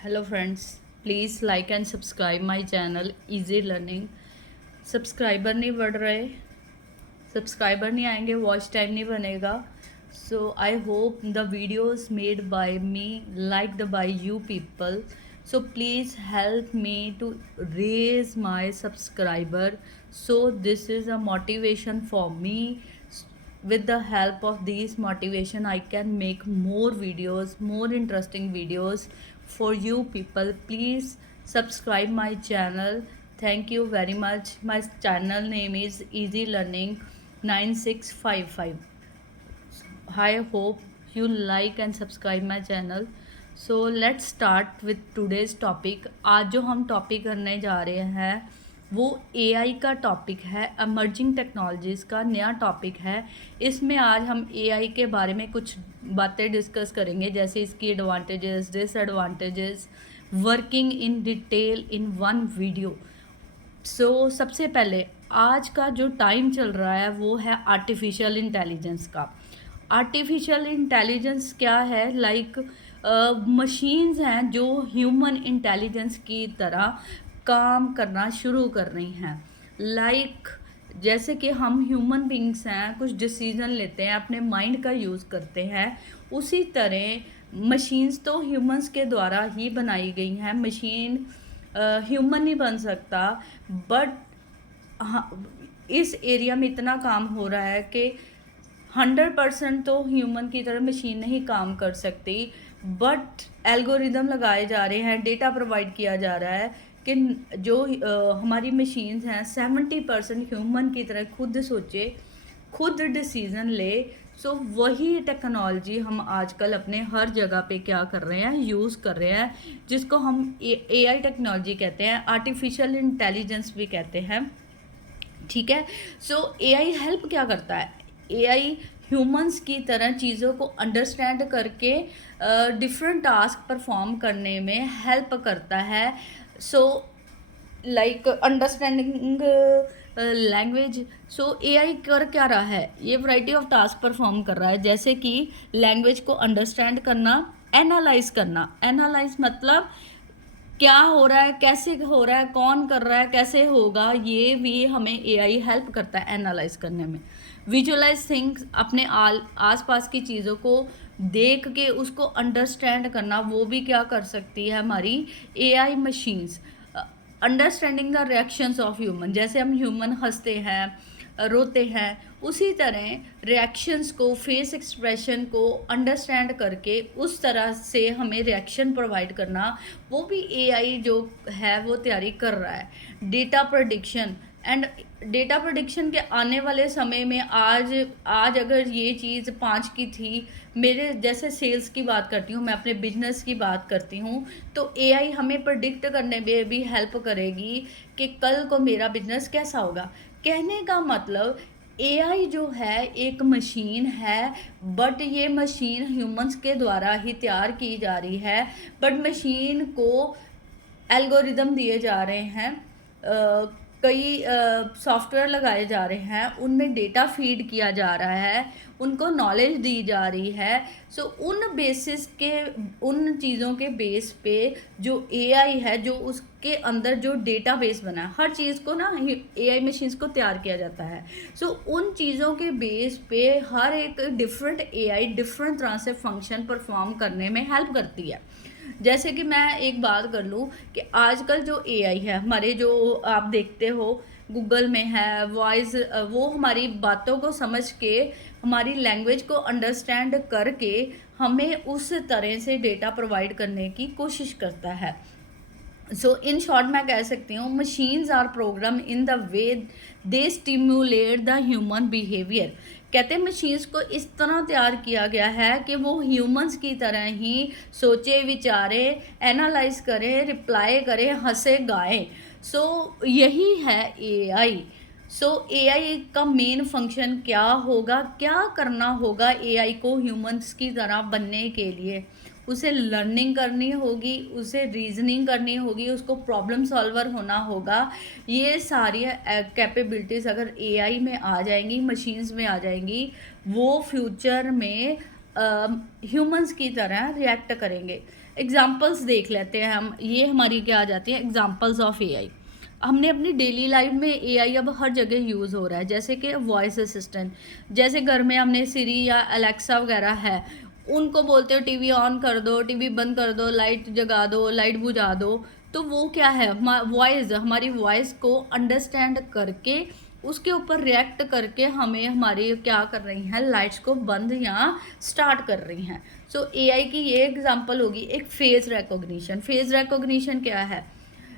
Hello friends, please like and subscribe my channel easy learning. Subscriber नहीं बढ़ रहे, subscriber नहीं आएंगे, वॉच टाइम नहीं बनेगा। So I hope the videos made by me liked by you people, so please help me to raise my subscriber, so this is a motivation for me. With the help of these motivation I can make more videos, more interesting videos for you people. Please subscribe my channel. Thank you very much. My channel name is easy learning 9655. I hope you like and subscribe my channel. So let's start with today's topic. आज जो हम topic करने जा रहे हैं वो AI का topic है, एमर्जिंग टेक्नोलॉजीज़ का नया टॉपिक है। इसमें आज हम एआई के बारे में कुछ बातें डिस्कस करेंगे, जैसे इसकी advantages, disadvantages, working in detail in one video. सबसे पहले आज का जो टाइम चल रहा है वो है आर्टिफिशियल इंटेलिजेंस का। आर्टिफिशियल इंटेलिजेंस क्या है? मशीन्स हैं जो ह्यूमन इंटेलिजेंस की तरह काम करना शुरू कर रही हैं। जैसे कि हम ह्यूमन बींग्स हैं, कुछ डिसीजन लेते हैं, अपने माइंड का यूज़ करते हैं, उसी तरह मशीन्स तो ह्यूमंस के द्वारा ही बनाई गई हैं। मशीन ह्यूमन नहीं बन सकता, बट हाँ, इस एरिया में इतना काम हो रहा है कि 100% तो ह्यूमन की तरह मशीन नहीं काम कर सकती, बट एल्गोरिदम लगाए जा रहे हैं, डेटा प्रोवाइड किया जा रहा है कि जो हमारी मशीन्स हैं 70% ह्यूमन की तरह खुद सोचे, खुद डिसीज़न ले। वही टेक्नोलॉजी हम आजकल अपने हर जगह पे क्या कर रहे हैं, यूज़ कर रहे हैं, जिसको हम एआई टेक्नोलॉजी कहते हैं, आर्टिफिशियल इंटेलिजेंस भी कहते हैं। ठीक है। एआई हेल्प क्या करता है? एआई ह्यूमंस की तरह चीज़ों को अंडरस्टैंड करके डिफरेंट टास्क परफॉर्म करने में हेल्प करता है। Understanding language. एआई कर क्या रहा है? ये वैरायटी ऑफ टास्क परफॉर्म कर रहा है, जैसे कि लैंग्वेज को अंडरस्टैंड करना, एनालाइज करना। एनालाइज मतलब क्या हो रहा है, कैसे हो रहा है, कौन कर रहा है, कैसे होगा, ये भी हमें एआई हेल्प करता है एनालाइज करने में। विजुअलाइज थिंग्स, अपने आसपास की चीज़ों को देख के उसको अंडरस्टैंड करना, वो भी क्या कर सकती है हमारी AI machines. Understanding the reactions of human, जैसे हम ह्यूमन हंसते हैं, रोते हैं, उसी तरह रिएक्शंस को, फेस एक्सप्रेशन को अंडरस्टैंड करके उस तरह से हमें रिएक्शन प्रोवाइड करना, वो भी एआई जो है वो तैयारी कर रहा है। Data prediction and data prediction के आने वाले समय में आज अगर ये चीज़ 5 की थी, मेरे जैसे सेल्स की बात करती हूँ, मैं अपने बिजनेस की बात करती हूँ, तो एआई हमें प्रेडिक्ट करने में भी हेल्प करेगी कि कल को मेरा बिजनेस कैसा होगा। कहने का मतलब एआई जो है एक मशीन है, बट ये मशीन ह्यूमंस के द्वारा ही तैयार की जा रही है, बट मशीन को एल्गोरिदम दिए जा रहे हैं, कई सॉफ्टवेयर लगाए जा रहे हैं, उनमें डेटा फीड किया जा रहा है, उनको नॉलेज दी जा रही है। उन चीज़ों के बेस पे जो एआई है, जो उसके अंदर जो डेटा बेस बना है, हर चीज़ को ना एआई मशीन्स को तैयार किया जाता है। उन चीज़ों के बेस पे हर एक डिफरेंट एआई डिफरेंट तरह से फंक्शन परफॉर्म करने में हेल्प करती है। जैसे कि मैं एक बात कर लूँ कि आजकल जो एआई है हमारे, जो आप देखते हो गूगल में है, वॉइस, वो हमारी बातों को समझ के, हमारी लैंग्वेज को अंडरस्टैंड करके हमें उस तरह से डेटा प्रोवाइड करने की कोशिश करता है। इन शॉर्ट मैं कह सकती हूँ, machines are program in the way they stimulate the human behaviour. कहते हैं मशीन्स को इस तरह तैयार किया गया है कि वो ह्यूमंस की तरह ही सोचे, विचारे, एनालाइज करें, रिप्लाई करें, हंसे, गाएं। यही है एआई। एआई का मेन फंक्शन क्या होगा, क्या करना होगा एआई को ह्यूमंस की तरह बनने के लिए? उसे लर्निंग करनी होगी, उसे रीजनिंग करनी होगी, उसको प्रॉब्लम सॉल्वर होना होगा। ये सारी कैपेबिलिटीज़ अगर एआई में आ जाएंगी, मशीन्स में आ जाएंगी, वो फ्यूचर में ह्यूमंस की तरह रिएक्ट करेंगे। एग्जाम्पल्स देख लेते हैं हम, ये हमारी क्या आ जाती है, एग्जाम्पल्स ऑफ एआई। हमने अपनी डेली लाइफ में एआई अब हर जगह यूज़ हो रहा है, जैसे कि वॉइस असिस्टेंट। जैसे घर में हमने सिरी या अलेक्सा वगैरह है, उनको बोलते हो टीवी ऑन कर दो, टीवी बंद कर दो, लाइट जगा दो, लाइट बुझा दो, तो वो क्या है, वॉइस, हमारी वॉइस को अंडरस्टैंड करके उसके ऊपर रिएक्ट करके हमें हमारी क्या कर रही हैं, लाइट्स को बंद या स्टार्ट कर रही हैं। सो एआई की ये एग्जांपल होगी। एक फेस रिकॉग्निशन। फेस रिकॉग्निशन क्या है,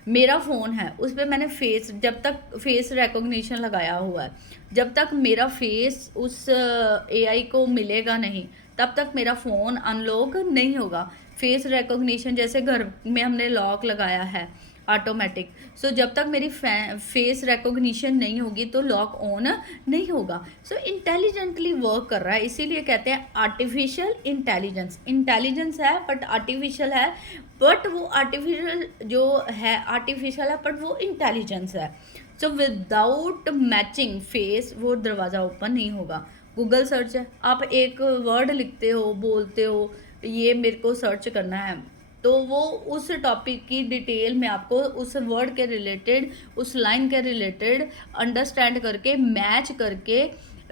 मेरा फ़ोन है, उस पर मैंने फेस, जब तक फेस रिकॉग्निशन लगाया हुआ है, जब तक मेरा फेस उस एआई को मिलेगा नहीं, तब तक मेरा फ़ोन अनलॉक नहीं होगा। फेस रिकॉग्निशन, जैसे घर में हमने लॉक लगाया है ऑटोमेटिक, सो जब तक मेरी फेस रिकॉग्निशन नहीं होगी तो लॉक ऑन नहीं होगा। सो इंटेलिजेंटली वर्क कर रहा है, इसीलिए कहते हैं आर्टिफिशियल इंटेलिजेंस। इंटेलिजेंस है बट आर्टिफिशियल है, बट वो आर्टिफिशियल जो है, आर्टिफिशियल है बट वो इंटेलिजेंस है। सो विदाउट मैचिंग फेस वो दरवाज़ा ओपन नहीं होगा। गूगल सर्च है, आप एक वर्ड लिखते हो, बोलते हो ये मेरे को सर्च करना है, तो वो उस टॉपिक की डिटेल में आपको उस वर्ड के रिलेटेड, उस लाइन के रिलेटेड अंडरस्टैंड करके, मैच करके,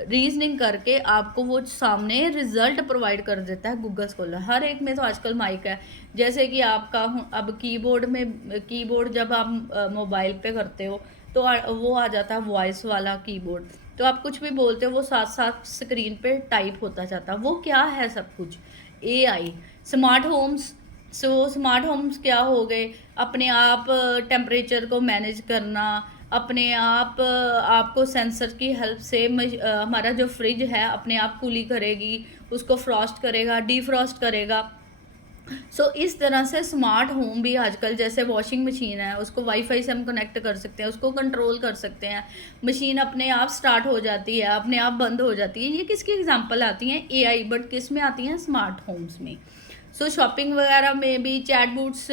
रीजनिंग करके आपको वो सामने रिजल्ट प्रोवाइड कर देता है गूगल स्कॉलर। हर एक में तो आजकल माइक है, जैसे कि आपका अब कीबोर्ड में, कीबोर्ड जब आप मोबाइल पे करते हो तो वो आ जाता है वॉइस वाला कीबोर्ड, तो आप कुछ भी बोलते हो वो साथ साथ स्क्रीन पे टाइप होता जाता है। वो क्या है, सब कुछ AI. Smart homes. So smart homes क्या हो गए, अपने आप टेम्परेचर को मैनेज करना, अपने आप आपको सेंसर की हेल्प से हमारा जो फ्रिज है अपने आप कूली करेगी, उसको फ्रॉस्ट करेगा, डीफ्रॉस्ट करेगा। सो इस तरह से स्मार्ट होम भी आजकल, जैसे वॉशिंग मशीन है, उसको वाईफाई से हम कनेक्ट कर सकते हैं, उसको कंट्रोल कर सकते हैं, मशीन अपने आप स्टार्ट हो जाती है, अपने आप बंद हो जाती है। ये किसकी एग्जांपल आती हैं, एआई, बट किस में आती हैं, स्मार्ट होम्स में। सो शॉपिंग वगैरह में भी चैटबॉट्स,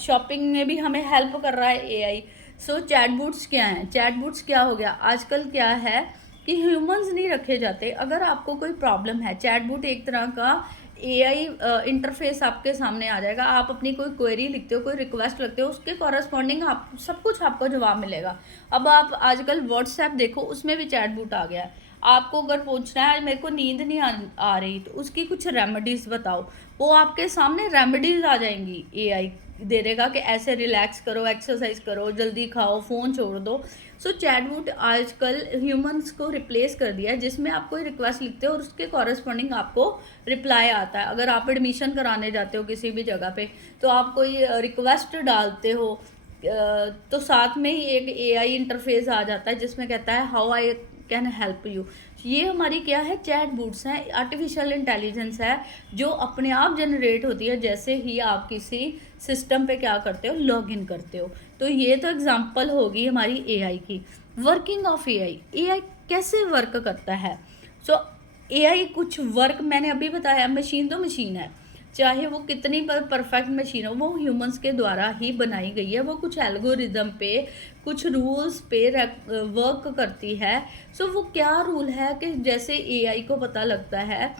शॉपिंग में भी हमें हेल्प कर रहा है एआई। सो चैटबॉट्स क्या हैं, चैटबॉट्स क्या हो गया, आजकल क्या है कि ह्यूमंस नहीं रखे जाते। अगर आपको कोई प्रॉब्लम है, चैटबॉट एक तरह का एआई इंटरफेस आपके सामने आ जाएगा। आप अपनी कोई क्वेरी लिखते हो, कोई रिक्वेस्ट लिखते हो, उसके कॉरस्पॉन्डिंग आप सब कुछ आपको जवाब मिलेगा। अब आप आजकल व्हाट्सएप देखो, उसमें भी चैटबॉट आ गया है। आपको अगर पूछना है मेरे को नींद नहीं आ रही, तो उसकी कुछ रेमेडीज बताओ, वो आपके सामने रेमेडीज आ जाएंगी, एआई दे देगा कि ऐसे रिलैक्स करो, एक्सरसाइज करो, जल्दी खाओ, फ़ोन छोड़ दो। सो चैटबॉट आजकल ह्यूमंस को रिप्लेस कर दिया है, जिसमें आप कोई रिक्वेस्ट लिखते हो और उसके कॉरस्पॉन्डिंग आपको रिप्लाई आता है। अगर आप एडमिशन कराने जाते हो किसी भी जगह पे, तो आप कोई रिक्वेस्ट डालते हो, तो साथ में ही एक एआई इंटरफेस आ जाता है जिसमें कहता है how I can help you. ये हमारी क्या है, चैट बॉट्स हैं, आर्टिफिशियल इंटेलिजेंस है जो अपने आप जनरेट होती है जैसे ही आप किसी सिस्टम पे क्या करते हो, लॉग इन करते हो। तो ये तो एग्जांपल होगी हमारी एआई की। वर्किंग ऑफ एआई, एआई कैसे वर्क करता है। सो एआई कुछ वर्क मैंने अभी बताया, मशीन तो मशीन है, चाहे वो कितनी परफेक्ट मशीन हो, वो ह्यूमंस के द्वारा ही बनाई गई है। वो कुछ एल्गोरिदम पे, कुछ रूल्स पे वर्क करती है। सो वो क्या रूल है कि जैसे एआई को पता लगता है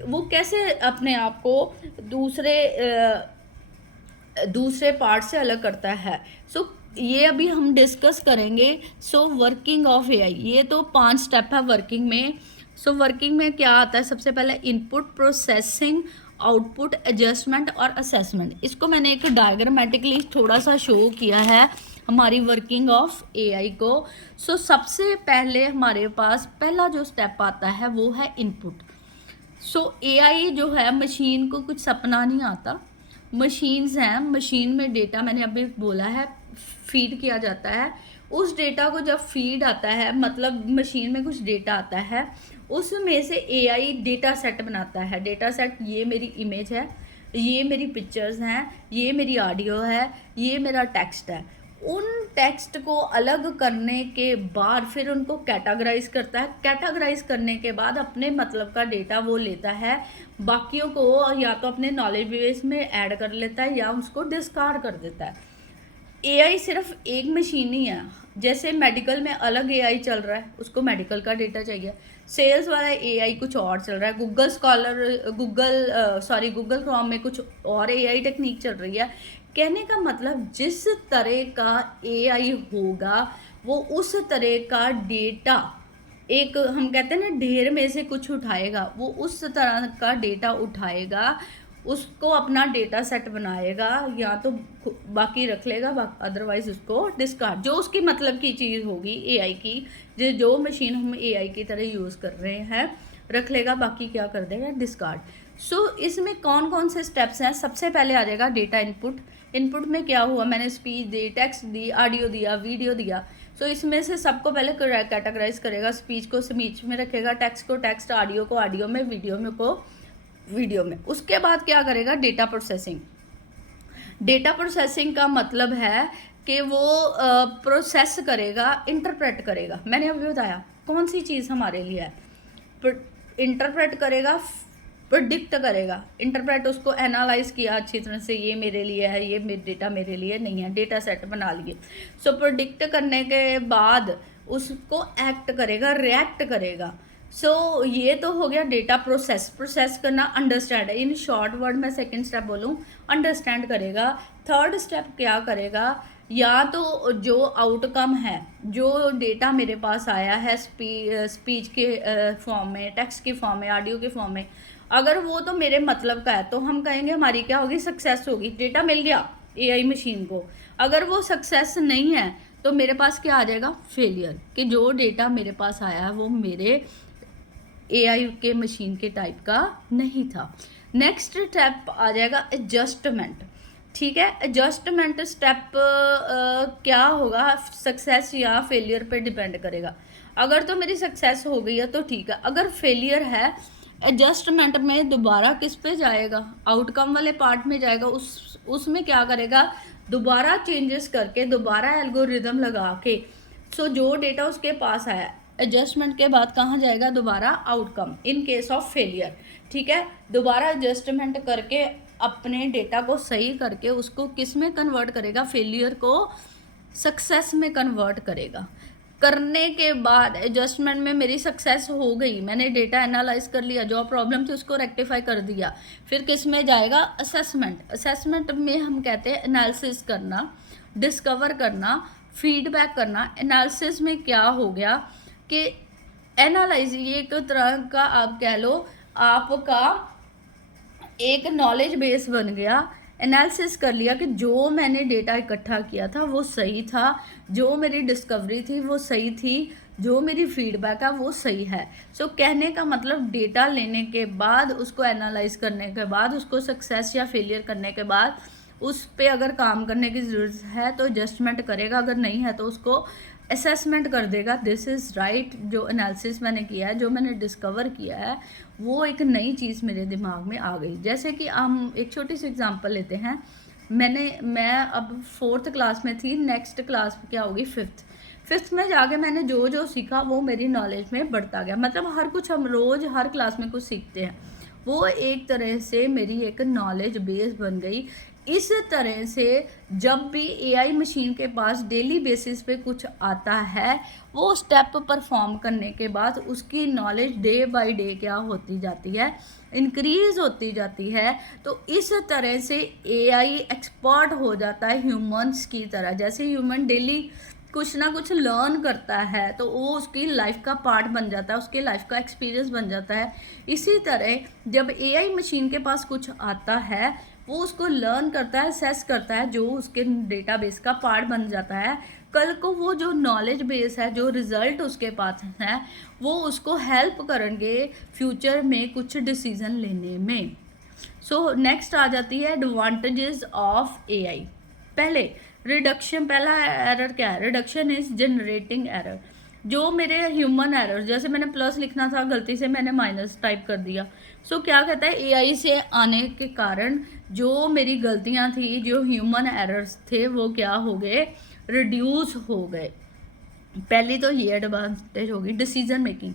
वो कैसे अपने आप को दूसरे पार्ट से अलग करता है। सो ये अभी हम डिस्कस करेंगे। सो वर्किंग ऑफ एआई, ये तो 5 स्टेप है वर्किंग में। सो वर्किंग में क्या आता है, सबसे पहले इनपुट, प्रोसेसिंग, आउटपुट, एडजस्टमेंट और असेसमेंट। इसको मैंने एक डायग्रामेटिकली थोड़ा सा शो किया है हमारी वर्किंग ऑफ एआई को। सो सबसे पहले हमारे पास पहला जो स्टेप आता है वो है इनपुट। सो एआई जो है, मशीन को कुछ सपना नहीं आता, मशीन्स हैं, मशीन में डेटा मैंने अभी बोला है फीड किया जाता है। उस डेटा को जब फीड आता है, मतलब मशीन में कुछ डेटा आता है, उसमें से एआई डेटा सेट बनाता है। डेटा सेट, ये मेरी इमेज है, ये मेरी पिक्चर्स हैं, ये मेरी ऑडियो है, ये मेरा टेक्स्ट है। उन टेक्स्ट को अलग करने के बाद फिर उनको कैटेगराइज करता है। कैटेगराइज करने के बाद अपने मतलब का डेटा वो लेता है, बाकियों को या तो अपने नॉलेज बेस में ऐड कर लेता है या उसको डिस्कार्ड कर देता है। एआई सिर्फ एक मशीन नहीं है। जैसे मेडिकल में अलग एआई चल रहा है, उसको मेडिकल का डेटा चाहिए। सेल्स वाला एआई कुछ और चल रहा है। गूगल क्रोम में कुछ और एआई टेक्निक चल रही है। कहने का मतलब जिस तरह का एआई होगा वो उस तरह का डेटा, एक हम कहते हैं ना ढेर में से कुछ उठाएगा, वो उस तरह का डेटा उठाएगा, उसको अपना डेटा सेट बनाएगा, या तो बाकी रख लेगा, अदरवाइज उसको डिस्कार्ड, जो उसकी मतलब की चीज़ होगी एआई की, जो मशीन हम एआई की तरह यूज़ कर रहे हैं, रख लेगा, बाकी क्या कर देगा, डिस्कार्ड। सो इसमें कौन कौन से स्टेप्स हैं? सबसे पहले आ जाएगा डेटा इनपुट। इनपुट में क्या हुआ, मैंने स्पीच दी, टेक्स्ट दी, ऑडियो दिया, वीडियो दिया। सो इसमें से सबको पहले कैटेगराइज करेगा। स्पीच को स्पीच में रखेगा, टेक्स्ट को टेक्स्ट, ऑडियो को ऑडियो में, वीडियो में को वीडियो में। उसके बाद क्या करेगा, डेटा प्रोसेसिंग। डेटा प्रोसेसिंग का मतलब है कि वो प्रोसेस करेगा, इंटरप्रेट करेगा। मैंने अभी बताया कौन सी चीज़ हमारे लिए है। इंटरप्रेट करेगा, प्रिडिक्ट करेगा। इंटरप्रेट उसको एनालाइज किया अच्छी तरह से, ये मेरे लिए है, ये डेटा मेरे लिए नहीं है, डेटा सेट बना लिए। सो प्रिडिक्ट करने के बाद उसको एक्ट करेगा, रिएक्ट करेगा। सो ये तो हो गया डेटा प्रोसेस करना, अंडरस्टैंड। इन शॉर्ट वर्ड में सेकंड स्टेप बोलूँ, अंडरस्टैंड करेगा। थर्ड स्टेप क्या करेगा, या तो जो आउटकम है, जो डेटा मेरे पास आया है स्पीच के फॉर्म में, टेक्स्ट के फॉर्म में, ऑडियो के फॉर्म में, अगर वो तो मेरे मतलब का है तो हम कहेंगे हमारी क्या होगी, सक्सेस होगी, डेटा मिल गया एआई मशीन को। अगर वो सक्सेस नहीं है तो मेरे पास क्या आ जाएगा, फेलियर, कि जो डेटा मेरे पास आया है वो मेरे एआई के मशीन के टाइप का नहीं था। नेक्स्ट स्टेप आ जाएगा एडजस्टमेंट। ठीक है, एडजस्टमेंट स्टेप क्या होगा, सक्सेस या फेलियर पे डिपेंड करेगा। अगर तो मेरी सक्सेस हो गई है तो ठीक है, अगर फेलियर है, एडजस्टमेंट में दोबारा किस पे जाएगा, आउटकम वाले पार्ट में जाएगा। उसमें क्या करेगा, दोबारा चेंजेस करके, दोबारा एल्गोरिदम लगा के, सो जो डेटा उसके पास आया, एडजस्टमेंट के बाद कहाँ जाएगा, दोबारा outcome in case of failure. ठीक है, दोबारा एडजस्टमेंट करके अपने डेटा को सही करके उसको किस में कन्वर्ट करेगा, फेलियर को सक्सेस में कन्वर्ट करेगा। करने के बाद एडजस्टमेंट में मेरी सक्सेस हो गई, मैंने डेटा एनालाइज कर लिया, जो प्रॉब्लम थी उसको रेक्टिफाई कर दिया, फिर किस में जाएगा, असेसमेंट। असेसमेंट में हम कहते हैं एनालिसिस करना, डिस्कवर करना, फीडबैक करना। एनालिसिस में क्या हो गया कि एनालाइज, ये एक तरह का आप कह लो आपका एक नॉलेज बेस बन गया। एनालिसिस कर लिया कि जो मैंने डेटा इकट्ठा किया था वो सही था, जो मेरी डिस्कवरी थी वो सही थी, जो मेरी फीडबैक है वो सही है। सो कहने का मतलब डेटा लेने के बाद, उसको एनालाइज करने के बाद, उसको सक्सेस या फेलियर करने के बाद, उस पे अगर काम करने की ज़रूरत है तो एडजस्टमेंट करेगा, अगर नहीं है तो उसको असेसमेंट कर देगा, दिस इज़ राइट। जो एनालिसिस मैंने किया है, जो मैंने डिस्कवर किया है, वो एक नई चीज़ मेरे दिमाग में आ गई। जैसे कि हम एक छोटी सी एग्जांपल लेते हैं। मैं अब 4th क्लास में थी, नेक्स्ट क्लास क्या होगी, 5th में जाके मैंने जो जो सीखा वो मेरी नॉलेज में बढ़ता गया। मतलब हर कुछ हम रोज़ हर क्लास में कुछ सीखते हैं, वो एक तरह से मेरी एक नॉलेज बेस बन गई। इस तरह से जब भी एआई मशीन के पास डेली बेसिस पे कुछ आता है, वो स्टेप परफॉर्म करने के बाद उसकी नॉलेज डे बाय डे क्या होती जाती है, इंक्रीज होती जाती है। तो इस तरह से एआई एक्सपर्ट हो जाता है ह्यूमंस की तरह। जैसे ह्यूमन डेली कुछ ना कुछ लर्न करता है तो वो उसकी लाइफ का पार्ट बन जाता है, उसकी लाइफ का एक्सपीरियंस बन जाता है। इसी तरह जब एआई मशीन के पास कुछ आता है, वो उसको लर्न करता है, असेस करता है, जो उसके डेटाबेस का पार्ट बन जाता है। कल को वो जो नॉलेज बेस है, जो रिजल्ट उसके पास है, वो उसको हेल्प करेंगे फ्यूचर में कुछ डिसीजन लेने में। सो नेक्स्ट आ जाती है एडवांटेजेस ऑफ एआई। पहले रिडक्शन, पहला एरर क्या है, रिडक्शन इज जनरेटिंग एरर। जो मेरे ह्यूमन एरर, जैसे मैंने प्लस लिखना था, गलती से मैंने माइनस टाइप कर दिया। सो क्या कहता है, एआई से आने के कारण जो मेरी गलतियां थी, जो ह्यूमन एरर्स थे, वो क्या हो गए, रिड्यूस हो गए। पहली तो ये एडवांटेज होगी डिसीजन मेकिंग।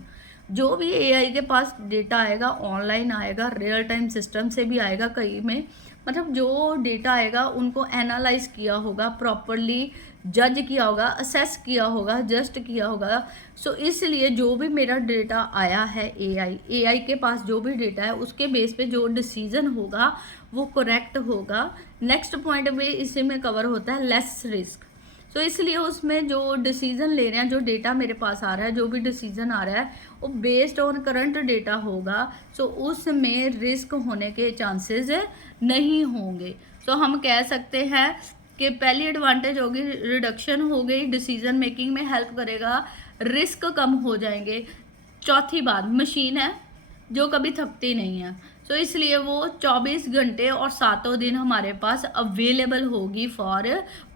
जो भी एआई के पास डेटा आएगा, ऑनलाइन आएगा, रियल टाइम सिस्टम से भी आएगा कई में, मतलब जो डेटा आएगा उनको एनालाइज किया होगा, प्रॉपरली जज किया होगा, असेस किया होगा, जस्ट किया होगा। सो इसलिए जो भी मेरा डेटा आया है एआई के पास जो भी डेटा है उसके बेस पे जो डिसीजन होगा वो करेक्ट होगा। नेक्स्ट पॉइंट भी इसी में कवर होता है लेस रिस्क। तो इसलिए उसमें जो डिसीजन ले रहे हैं, जो डेटा मेरे पास आ रहा है, जो भी डिसीजन आ रहा है वो बेस्ड ऑन करंट डेटा होगा। सो उसमें रिस्क होने के चांसेस नहीं होंगे। सो हम कह सकते हैं कि पहली एडवांटेज होगी रिडक्शन हो गई, डिसीजन मेकिंग में हेल्प करेगा, रिस्क कम हो जाएंगे। चौथी बात, मशीन है जो कभी थकती नहीं है। सो इसलिए वो 24 घंटे और सातों दिन हमारे पास अवेलेबल होगी फॉर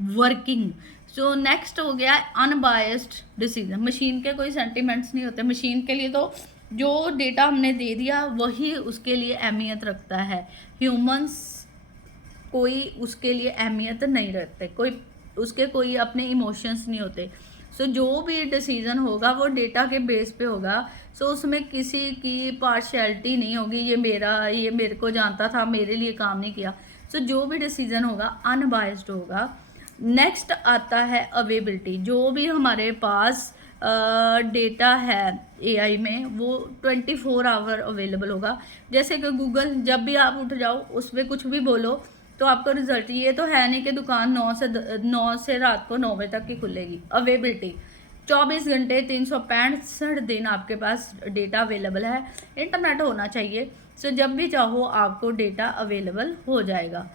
वर्किंग। सो नेक्स्ट हो गया अनबायस्ड डिसीजन। मशीन के कोई सेंटिमेंट्स नहीं होते। मशीन के लिए तो जो डेटा हमने दे दिया वही उसके लिए अहमियत रखता है। ह्यूमंस कोई उसके लिए अहमियत नहीं रखते, कोई उसके कोई अपने इमोशंस नहीं होते। सो जो भी डिसीजन होगा वो डेटा के बेस पे होगा। सो उसमें किसी की पार्शियलिटी नहीं होगी, ये मेरे को जानता था, मेरे लिए काम नहीं किया। सो जो भी डिसीजन होगा अनबायस्ड होगा। नेक्स्ट आता है अवेलेबिलिटी। जो भी हमारे पास डेटा है एआई में वो 24 आवर अवेलेबल होगा। जैसे कि गूगल, जब भी आप उठ जाओ उस पर कुछ भी बोलो तो आपका रिजल्ट, ये तो है नहीं कि दुकान 9 से रात को 9 बजे तक की खुलेगी। अवेलेबिलिटी 24 घंटे 365 दिन आपके पास डेटा अवेलेबल है। इंटरनेट होना चाहिए। सो जब भी चाहो आपको डेटा अवेलेबल हो जाएगा।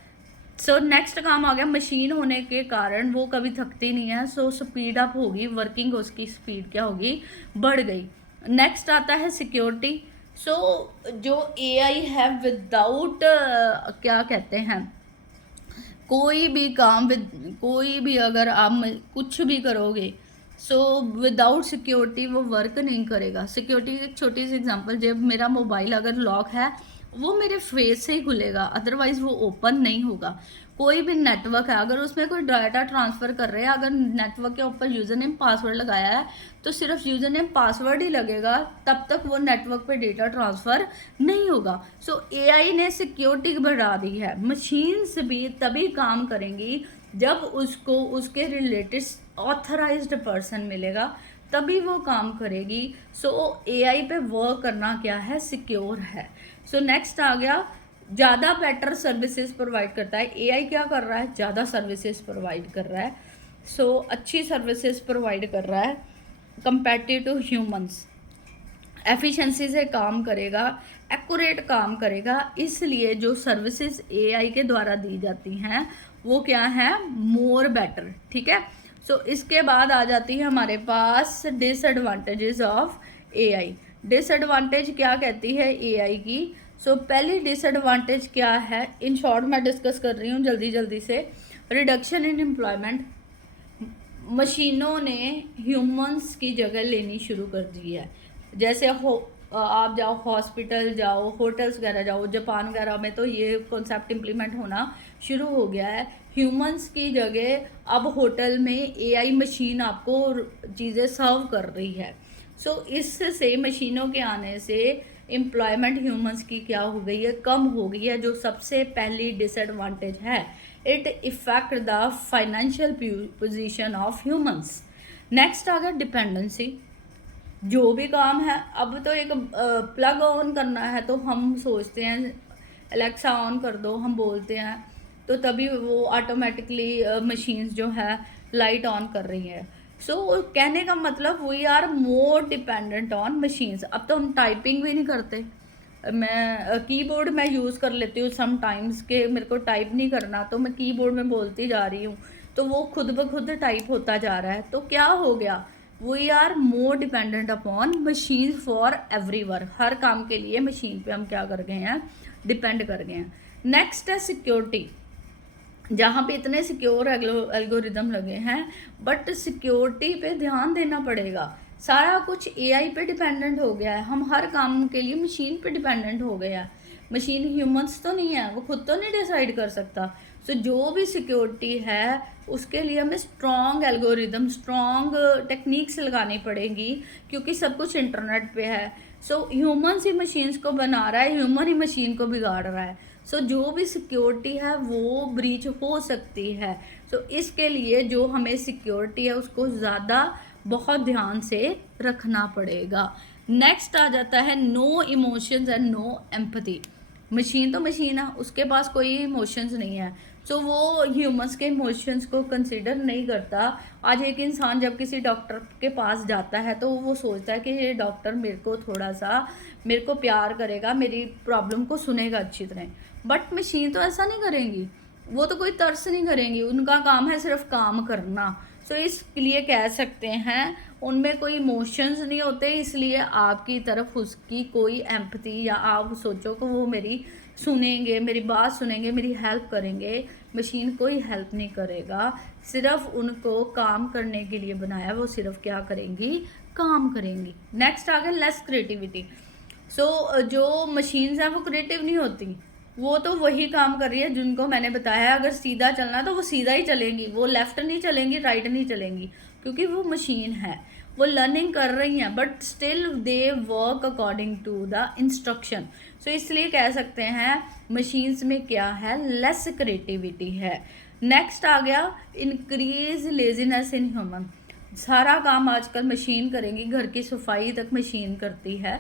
सो नेक्स्ट काम आ गया, मशीन होने के कारण वो कभी थकती नहीं है। सो स्पीड अप होगी, वर्किंग उसकी स्पीड क्या होगी, बढ़ गई। नेक्स्ट आता है सिक्योरिटी। सो जो एआई है विदाउट क्या कहते हैं, कोई भी काम कोई भी अगर आप कुछ भी करोगे सो विदाउट सिक्योरिटी वो वर्क नहीं करेगा। सिक्योरिटी की एक छोटी सी एग्जांपल, जब मेरा मोबाइल अगर लॉक है वो मेरे फेस से ही खुलेगा, अदरवाइज वो ओपन नहीं होगा। कोई भी नेटवर्क है, अगर उसमें कोई डाटा ट्रांसफ़र कर रहे हैं, अगर नेटवर्क के ऊपर यूज़र नेम पासवर्ड लगाया है तो सिर्फ यूज़र नेम पासवर्ड ही लगेगा, तब तक वो नेटवर्क पे डेटा ट्रांसफ़र नहीं होगा। सो एआई ने सिक्योरिटी बढ़ा दी है। मशीन्स भी तभी काम करेंगी जब उसको उसके रिलेटेड ऑथराइज्ड पर्सन मिलेगा, तभी वो काम करेगी। सो एआई पे वर्क करना क्या है, सिक्योर है। सो नेक्स्ट आ गया, ज़्यादा बेटर सर्विसेज प्रोवाइड करता है। एआई क्या कर रहा है, ज़्यादा सर्विसेज प्रोवाइड कर रहा है। सो अच्छी सर्विसेज प्रोवाइड कर रहा है कंपेरेटिव टू ह्यूमंस। एफिशिएंसी से काम करेगा, एक्यूरेट काम करेगा। इसलिए जो सर्विसेज एआई के द्वारा दी जाती हैं वो क्या है, मोर बेटर। ठीक है। सो इसके बाद आ जाती है हमारे पास डिसएडवांटेजेस ऑफ एआई। डिसएडवांटेज क्या कहती है एआई की। सो पहली डिसएडवांटेज क्या है, इन शॉर्ट मैं डिस्कस कर रही हूँ जल्दी से। Reduction in employment. मशीनों ने ह्यूमंस की जगह लेनी शुरू कर दी है। जैसे आप जाओ हॉस्पिटल जाओ, होटल्स वगैरह जाओ, जापान वगैरह में तो ये कॉन्सेप्ट इम्प्लीमेंट होना शुरू हो गया है। ह्यूमंस की जगह अब होटल में एआई मशीन आपको चीज़ें सर्व कर रही है। सो इससे मशीनों के आने से एम्प्लॉयमेंट ह्यूमंस की क्या हो गई है, कम हो गई है, जो सबसे पहली डिसएडवांटेज है। It effect the financial position of humans. Next आ गया डिपेंडेंसी। जो भी काम है, अब तो एक प्लग ऑन करना है तो हम सोचते हैं एलेक्सा ऑन कर दो, हम बोलते हैं तो तभी वो ऑटोमेटिकली मशीन्स जो है लाइट ऑन कर रही है। सो कहने का मतलब we are more dependent on machines. अब तो हम टाइपिंग भी नहीं करते। मैं कीबोर्ड में यूज़ कर लेती हूँ समटाइम्स के मेरे को टाइप नहीं करना, तो मैं कीबोर्ड में बोलती जा रही हूँ तो वो खुद ब खुद टाइप होता जा रहा है। तो क्या हो गया, we are more dependent upon machine for every work. हर काम के लिए मशीन पे हम क्या कर गए हैं, डिपेंड कर गए हैं। नेक्स्ट है सिक्योरिटी। जहाँ पे इतने सिक्योर एल्गोरिदम लगे हैं, बट सिक्योरिटी पे ध्यान देना पड़ेगा। सारा कुछ एआई पे डिपेंडेंट हो गया है, हम हर काम के लिए मशीन पे डिपेंडेंट हो गए हैं। मशीन ह्यूमंस तो नहीं है, वो खुद तो नहीं डिसाइड कर सकता। सो जो भी सिक्योरिटी है उसके लिए हमें स्ट्रॉन्ग एल्गोरिदम, स्ट्रॉन्ग टेक्निक्स लगानी पड़ेगी, क्योंकि सब कुछ इंटरनेट पे है। सो ह्यूमन ही मशीन्स को बना रहा है, ह्यूमन ही मशीन को बिगाड़ रहा है। सो जो भी सिक्योरिटी है वो ब्रीच हो सकती है। सो इसके लिए जो हमें सिक्योरिटी है उसको ज़्यादा बहुत ध्यान से रखना पड़ेगा। नेक्स्ट आ जाता है no emotions and no empathy. Machine तो मशीन है, उसके पास कोई इमोशंस नहीं है, सो वो ह्यूमंस के इमोशंस को कंसिडर नहीं करता। आज एक इंसान जब किसी डॉक्टर के पास जाता है तो वो सोचता है कि ये डॉक्टर मेरे को थोड़ा सा मेरे को प्यार करेगा, मेरी प्रॉब्लम को सुनेगा अच्छी तरह। बट मशीन तो ऐसा नहीं करेंगी, वो तो कोई तरस नहीं करेंगी, उनका काम है सिर्फ काम करना। सो इसलिए कह सकते हैं उनमें कोई इमोशंस नहीं होते, इसलिए आपकी तरफ उसकी कोई एम्पैथी या आप सोचो कि वो मेरी सुनेंगे, मेरी बात सुनेंगे, मेरी हेल्प करेंगे। मशीन कोई हेल्प नहीं करेगा, सिर्फ उनको काम करने के लिए बनाया, वो सिर्फ क्या करेंगी, काम करेंगी। नेक्स्ट आ गया लेस क्रिएटिविटी। सो जो मशीन्स हैं वो क्रिएटिव नहीं होती, वो तो वही काम कर रही है जिनको मैंने बताया है। अगर सीधा चलना है तो वो सीधा ही चलेंगी, वो लेफ्ट नहीं चलेंगी, राइट नहीं चलेंगी, क्योंकि वो मशीन है, वो लर्निंग कर रही हैं, but still they work according to the instruction. So इसलिए कह सकते हैं मशीन्स में क्या है, लेस क्रिएटिविटी है। नेक्स्ट आ गया इंक्रीज लेजीनेस इन ह्यूमन। सारा काम आजकल मशीन करेंगी, घर की सफाई तक मशीन करती है।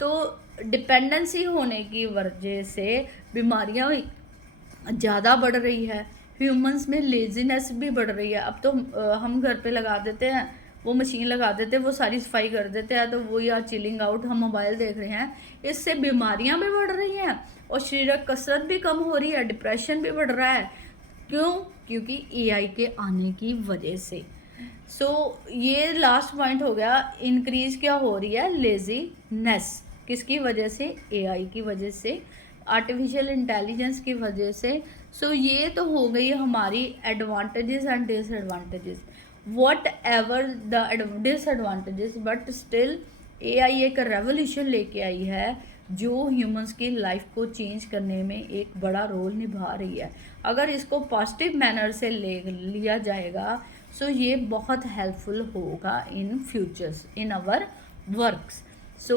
तो डिपेंडेंसी होने की वजह से बीमारियां ज़्यादा बढ़ रही है, ह्यूमंस में लेजीनेस भी बढ़ रही है। अब तो हम घर पे लगा देते हैं, वो मशीन लगा देते हैं, वो सारी सफाई कर देते हैं, तो वो या चिलिंग आउट, हम मोबाइल देख रहे हैं, इससे बीमारियां भी बढ़ रही हैं और शारीरिक कसरत भी कम हो रही है, डिप्रेशन भी बढ़ रहा है। क्यों? क्योंकि एआई के आने की वजह से। सो ये लास्ट पॉइंट हो गया, इंक्रीज क्या हो रही है, लेजीनेस, किसकी वजह से, एआई की वजह से, आर्टिफिशियल इंटेलिजेंस की वजह से। सो ये तो हो गई हमारी advantages and disadvantages. What ever the disadvantages, but still AI एक रेवोल्यूशन लेके आई है जो ह्यूमंस की लाइफ को चेंज करने में एक बड़ा रोल निभा रही है। अगर इसको पॉजिटिव मैनर से ले लिया जाएगा सो ये बहुत हेल्पफुल होगा in futures in our works. So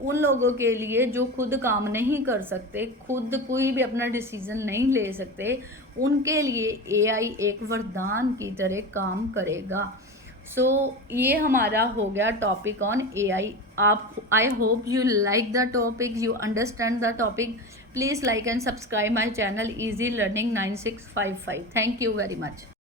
उन लोगों के लिए जो खुद काम नहीं कर सकते, खुद कोई भी अपना डिसीजन नहीं ले सकते, उनके लिए एआई एक वरदान की तरह काम करेगा। सो ये हमारा हो गया टॉपिक ऑन एआई। आप, I hope you like the topic, you understand the topic. Please like and subscribe my channel easy learning 9655। Thank you very much.